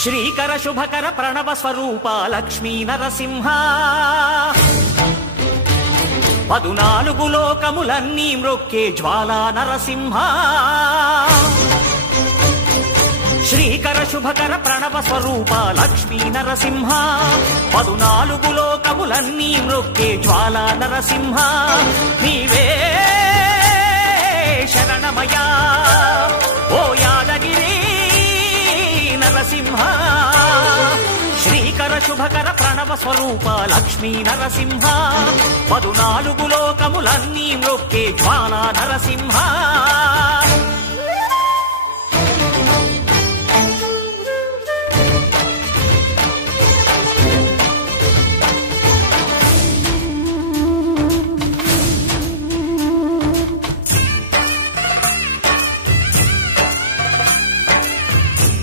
శ్రీకర శుభకర ప్రణవ స్వరూప లక్ష్మీ నరసింహ 14 లోకములన్నీ మ్రొక్కే జ్వాలా నరసింహ శ్రీకర శుభకర ప్రణవ స్వరూప లక్ష్మీ నరసింహ 14 లోకములన్నీ మ్రొక్కే జ్వాలా నరసింహ నీవే శరణమయా ఓ యాదగిరి నరసింహ శ్రీకర శుభకర ప్రణవ స్వరూప లక్ష్మీ నరసింహ 14 లోకములన్నీ మ్రొక్కే జ్వాలా నరసింహ